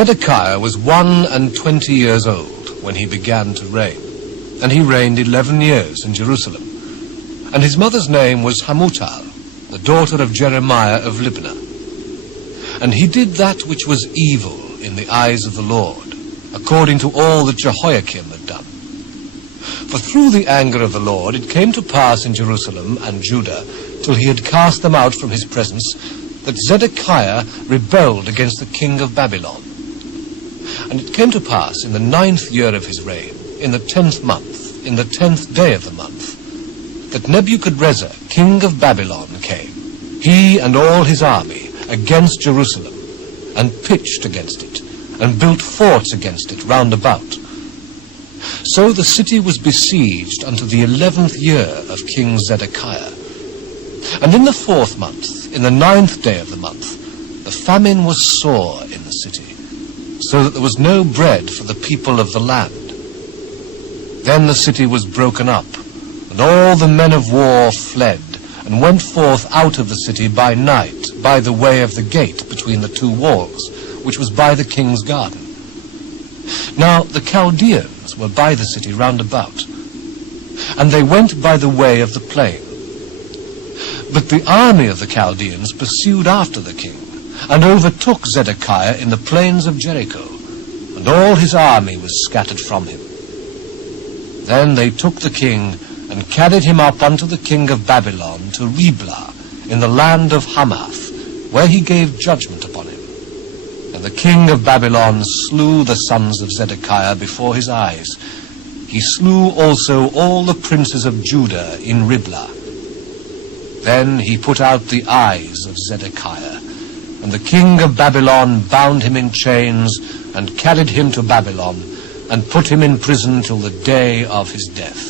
Zedekiah was 21 years old when he began to reign, and he reigned 11 years in Jerusalem. And his mother's name was Hamutal, the daughter of Jeremiah of Libnah. And he did that which was evil in the eyes of the Lord, according to all that Jehoiakim had done. For through the anger of the Lord it came to pass in Jerusalem and Judah, till he had cast them out from his presence, that Zedekiah rebelled against the king of Babylon. And it came to pass in the 9th year of his reign, in the 10th month, in the 10th day of the month, that Nebuchadrezzar, king of Babylon, came, he and all his army, against Jerusalem, and pitched against it, and built forts against it round about. So the city was besieged unto the 11th year of King Zedekiah. And in the 4th month, in the 9th day of the month, the famine was sore in the city, so that there was no bread for the people of the land. Then the city was broken up, and all the men of war fled, and went forth out of the city by night, by the way of the gate between the two walls, which was by the king's garden. Now the Chaldeans were by the city round about, and they went by the way of the plain. But the army of the Chaldeans pursued after the king, and overtook Zedekiah in the plains of Jericho, and all his army was scattered from him. Then they took the king, and carried him up unto the king of Babylon to Riblah, in the land of Hamath, where he gave judgment upon him. And the king of Babylon slew the sons of Zedekiah before his eyes. He slew also all the princes of Judah in Riblah. Then he put out the eyes of Zedekiah, and the king of Babylon bound him in chains, and carried him to Babylon, and put him in prison till the day of his death.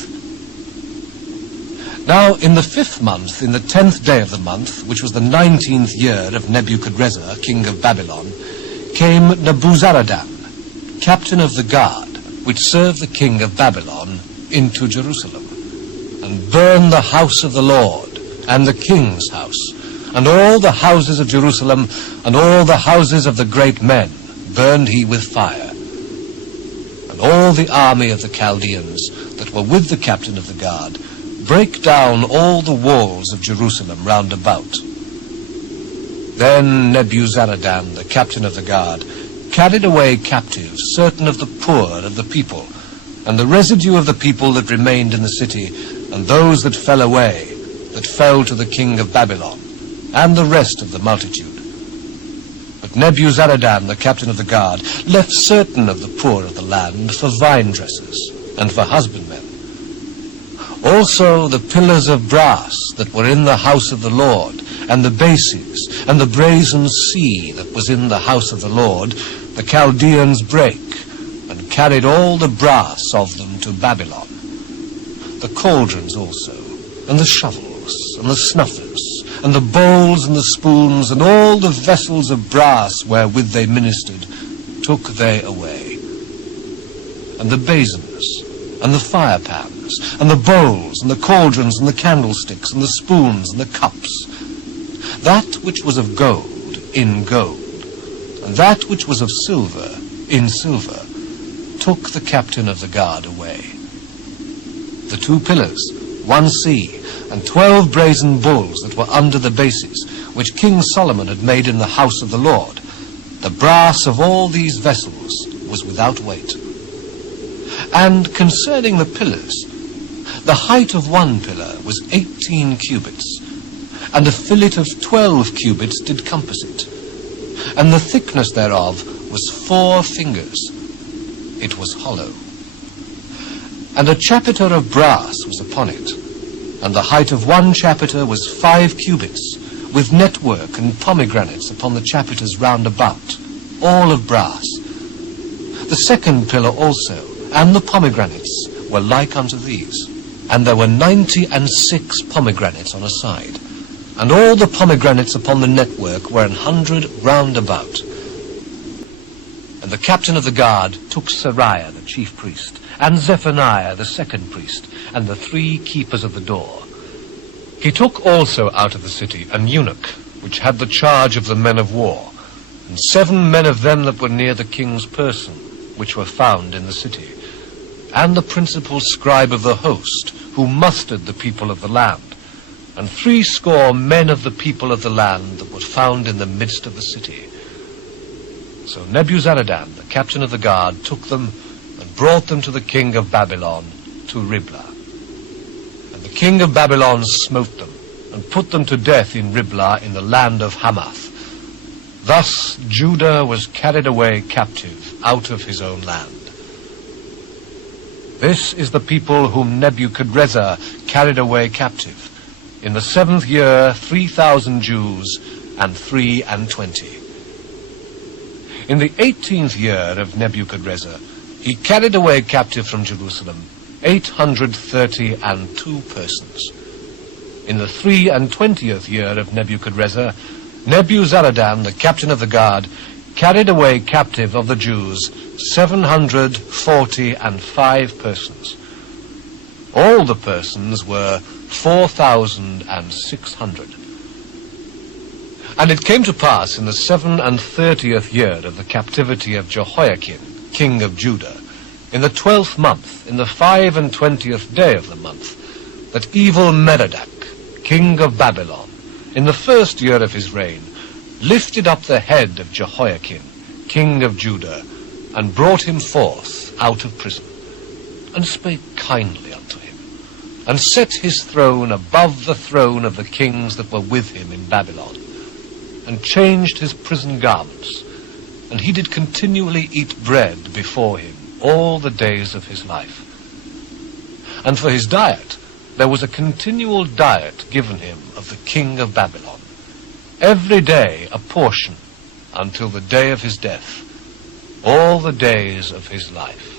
Now in the 5th month, in the 10th day of the month, which was the 19th year of Nebuchadrezzar, king of Babylon, came Nebuzaradan, captain of the guard, which served the king of Babylon, into Jerusalem, and burned the house of the Lord, and the king's house, and all the houses of Jerusalem, and all the houses of the great men, burned he with fire. And all the army of the Chaldeans that were with the captain of the guard brake down all the walls of Jerusalem round about. Then Nebuzaradan, the captain of the guard, carried away captive certain of the poor of the people, and the residue of the people that remained in the city, and those that fell away, that fell to the king of Babylon, and the rest of the multitude. But Nebuzaradan, the captain of the guard, left certain of the poor of the land for vine dressers, and for husbandmen. Also the pillars of brass that were in the house of the Lord, and the bases, and the brazen sea that was in the house of the Lord, the Chaldeans brake, and carried all the brass of them to Babylon. The cauldrons also, and the shovels, and the snuffers, and the bowls, and the spoons, and all the vessels of brass wherewith they ministered, took they away. And the basins, and the firepans, and the bowls, and the cauldrons, and the candlesticks, and the spoons, and the cups, that which was of gold in gold, and that which was of silver in silver, took the captain of the guard away. The 2 pillars, 1 sea, and 12 brazen bulls that were under the bases, which King Solomon had made in the house of the Lord, the brass of all these vessels was without weight. And concerning the pillars, the height of 1 pillar was 18 cubits, and a fillet of 12 cubits did compass it, and the thickness thereof was 4 fingers. It was hollow. And a chapiter of brass was upon it, and the height of 1 chapiter was 5 cubits, with network and pomegranates upon the chapiters round about, all of brass. The 2nd pillar also, and the pomegranates, were like unto these. And there were 96 pomegranates on a side, and all the pomegranates upon the network were 100 round about. And the captain of the guard took Seraiah the chief priest, and Zephaniah the 2nd priest, and the 3 keepers of the door. He took also out of the city an eunuch, which had the charge of the men of war, and 7 men of them that were near the king's person, which were found in the city, and the principal scribe of the host, who mustered the people of the land, and 60 men of the people of the land that were found in the midst of the city. So Nebuzaradan, the captain of the guard, took them and brought them to the king of Babylon, to Riblah. And the king of Babylon smote them, and put them to death in Riblah in the land of Hamath. Thus Judah was carried away captive out of his own land. This is the people whom Nebuchadrezzar carried away captive. In the 7th year, 3,000 Jews and 23. In the 18th year of Nebuchadrezzar, he carried away captive from Jerusalem 832 persons. In the 23rd year of Nebuchadrezzar, Nebuzaradan, the captain of the guard, carried away captive of the Jews 745 persons. All the persons were 4,600. And it came to pass in the 37th year of the captivity of Jehoiakim, king of Judah, in the 12th month, in the 25th day of the month, that evil Merodach, king of Babylon, in the 1st year of his reign, lifted up the head of Jehoiakim, king of Judah, and brought him forth out of prison, and spake kindly unto him, and set his throne above the throne of the kings that were with him in Babylon, and changed his prison garments, and he did continually eat bread before him all the days of his life. And for his diet there was a continual diet given him of the king of Babylon, every day a portion, until the day of his death, all the days of his life.